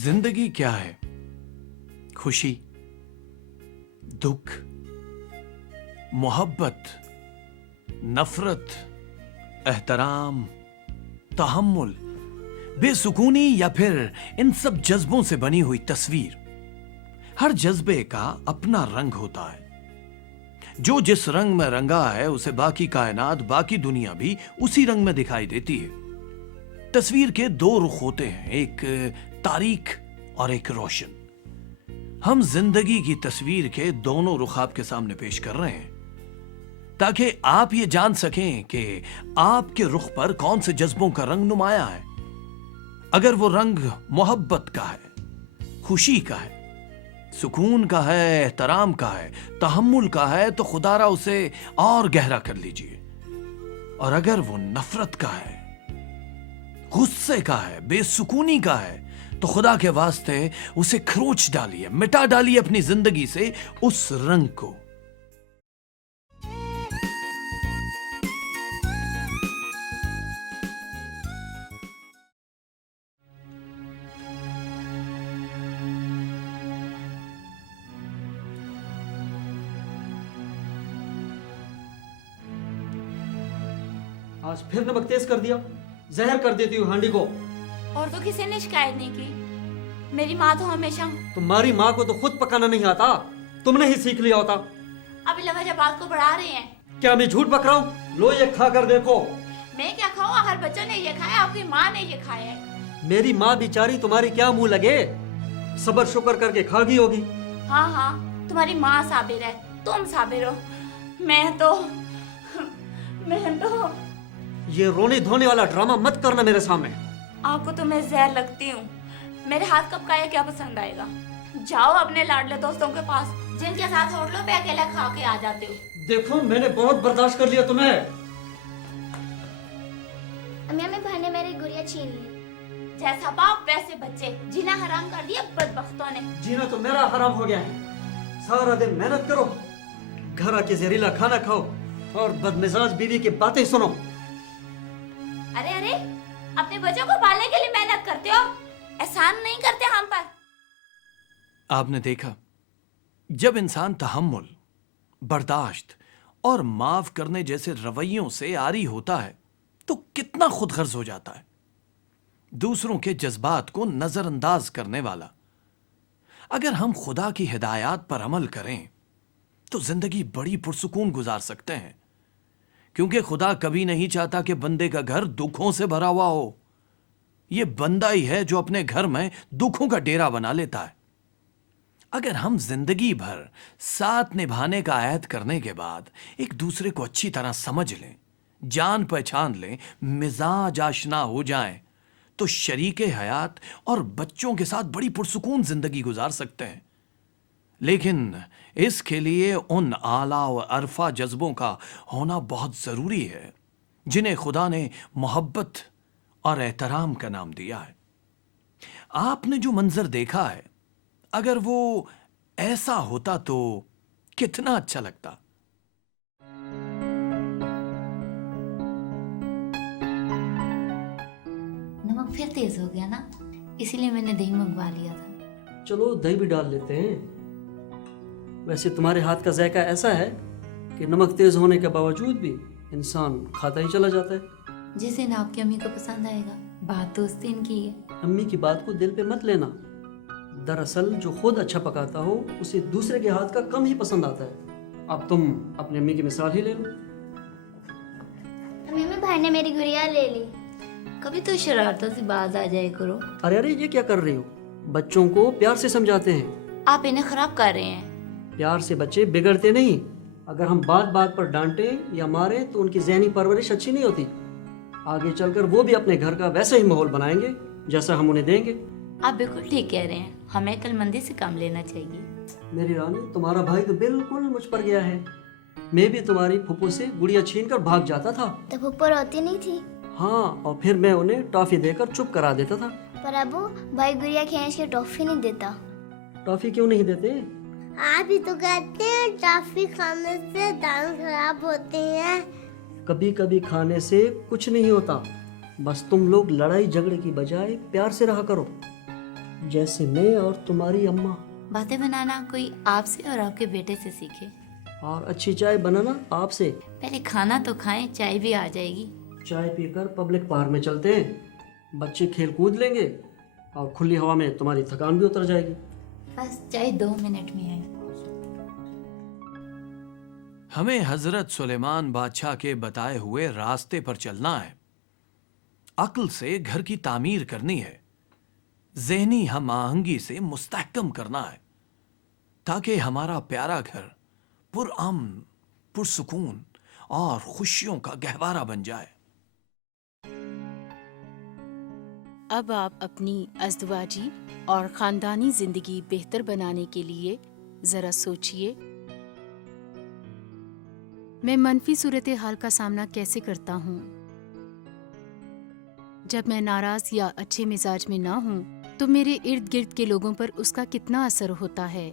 जिंदगी क्या है? खुशी, दुख, मोहब्बत, नफरत, एहतराम, तहम्मुल, बेसुकूनी या फिर इन सब जज्बों से बनी हुई तस्वीर। हर जज्बे का अपना रंग होता है। जो जिस रंग में रंगा है उसे बाकी कायनात, बाकी दुनिया भी उसी रंग में दिखाई देती है। तस्वीर के दो रुख होते हैं, एक तारीख और एक रोशन। हम जिंदगी की तस्वीर के दोनों रुख आपके सामने पेश कर रहे हैं ताकि आप ये जान सकें कि आपके रुख पर कौन से जज्बों का रंग नुमाया है। अगर वो रंग मोहब्बत का है, खुशी का है, सुकून का है, एहतराम का है, तहम्मुल का है, तो खुदारा उसे और गहरा कर लीजिए। और अगर वो नफरत का है, गुस्से का है, बेसुकूनी का है, तो खुदा के वास्ते उसे खरोच डालिए, मिटा डालिए अपनी जिंदगी से उस रंग को। आज फिर नमक तेज कर दिया, जहर कर देती हूँ हांडी को। और तो किसी ने शिकायत नहीं की। मेरी माँ तो हमेशा। तुम्हारी माँ को तो खुद पकाना नहीं आता, तुमने ही सीख लिया होता। अभी लगा जब बात को बढ़ा रहे हैं। क्या मैं झूठ बक रहा हूँ? लो ये खा कर देखो। मैं क्या खाऊं? हर बच्चों ने ये खाया, आपकी माँ ने ये खाया है। मेरी माँ बेचारी तुम्हारी क्या मुंह लगे, सबर शुक्र करके खा गई होगी। हाँ हाँ, तुम्हारी माँ साबिर है, तुम साबिर हो। मैं तो ये रोने धोने वाला ड्रामा मत करना मेरे सामने। आपको तो मैं जहर लगती हूँ। मेरे हाथ कब का ये क्या पसंद आएगा? जाओ अपने लाडले दोस्तों के पास, जिनके साथ होटलों पे अकेला खा के आ जाते हो। देखो मैंने बहुत बर्दाश्त कर लिया तुम्हें। अम्मी हमें भाई ने मेरी गुड़िया छीन ली। जैसा बाप वैसे बच्चे, जीना हराम कर दिया बदबख्तों ने। जीना तो मेरा हराम हो गया है। सारा दिन मेहनत करो, घर आके जहरीला खाना खाओ और बदमिजाज बीवी की बातें सुनो। अरे अरे, अपने बच्चों को पालने के लिए मेहनत करते हो, एहसान नहीं करते हम पर। आपने देखा, जब इंसान तहम्मुल, बर्दाश्त और माफ करने जैसे रवैयों से आरी होता है तो कितना खुदगर्ज हो जाता है। दूसरों के जज्बात को नजरअंदाज करने वाला। अगर हम खुदा की हिदायत पर अमल करें तो जिंदगी बड़ी पुरसुकून गुजार सकते हैं, क्योंकि खुदा कभी नहीं चाहता कि बंदे का घर दुखों से भरा हुआ हो। यह बंदा ही है जो अपने घर में दुखों का डेरा बना लेता है। अगर हम जिंदगी भर साथ निभाने का अहद करने के बाद एक दूसरे को अच्छी तरह समझ लें, जान पहचान लें, मिजाज आशना हो जाएं, तो शरीके हयात और बच्चों के साथ बड़ी पुरसुकून जिंदगी गुजार सकते हैं। लेकिन इसके लिए उन आला व अरफा जज्बों का होना बहुत जरूरी है जिन्हें खुदा ने मोहब्बत और एहतराम का नाम दिया है। आपने जो मंजर देखा है, अगर वो ऐसा होता तो कितना अच्छा लगता। नमक फिर तेज हो गया ना, इसीलिए मैंने दही मंगवा लिया था। चलो दही भी डाल लेते हैं। वैसे तुम्हारे हाथ का जायका ऐसा है कि नमक तेज होने के बावजूद भी इंसान खाता ही चला जाता है। जिसे ना आपकी अम्मी को पसंद आएगा, बात तो उस दिन की है। अम्मी की बात को दिल पे मत लेना। दरअसल जो खुद अच्छा पकाता हो उसे दूसरे के हाथ का कम ही पसंद आता है। अब तुम अपनी अम्मी की मिसाल ही ले लो। अम्मी हमें भाई ने मेरी गुड़िया ले ली। कभी तो शरारतों से बाज आ जाए करो। अरे अरे ये क्या कर रही हो? बच्चों को प्यार से समझाते हैं। आप इन्हें खराब कर रहे हैं। प्यार से बच्चे बिगड़ते नहीं। अगर हम बात बात पर डांटे या मारे तो उनकी ज़हनी परवरिश अच्छी नहीं होती। आगे चलकर वो भी अपने घर का वैसा ही माहौल बनाएंगे जैसा हम उन्हें देंगे। आप बिल्कुल ठीक कह रहे हैं, हमें अक्लमंदी से काम लेना चाहिए। मेरी रानी, तुम्हारा भाई तो बिल्कुल मुझ पर गया है। मैं भी तुम्हारी फुप्पो से गुड़िया छीन कर भाग जाता था। तो फुप्पो रोती नहीं थी? हाँ, और फिर मैं उन्हें टॉफी देकर चुप करा देता था। पर अबू, भाई गुड़िया खींच के टॉफी नहीं देता। टॉफी क्यों नहीं देते? आप ही तो कहते हैं टॉफी खाने से दांत खराब होते हैं। कभी कभी खाने से कुछ नहीं होता, बस तुम लोग लड़ाई झगड़े की बजाय प्यार से रहा करो। जैसे मैं और तुम्हारी अम्मा। बातें बनाना कोई आपसे और आपके बेटे से सीखे। और अच्छी चाय बनाना आपसे। पहले खाना तो खाएं, चाय भी आ जाएगी। चाय पीकर पब्लिक पार्क में चलते हैं, बच्चे खेल कूद लेंगे और खुली हवा में तुम्हारी थकान भी उतर जाएगी। बस चाय 2 मिनट में है। हमें हजरत सुलेमान बादशाह के बताए हुए रास्ते पर चलना है। अक्ल से घर की तामीर करनी है, ज़हनी हम आहंगी से मुस्तहकम करना है, ताकि हमारा प्यारा घर पुरअमन, पुरसुकून और खुशियों का गहवारा बन जाए। अब आप अपनी अज़दवाजी और ख़ानदानी ज़िंदगी बेहतर बनाने के लिए ज़रा सोचिए, मैं मनफी सूरत हाल का सामना कैसे करता हूँ। जब मैं नाराज़ या अच्छे मिजाज में ना हूँ तो मेरे इर्द गिर्द के लोगों पर उसका कितना असर होता है।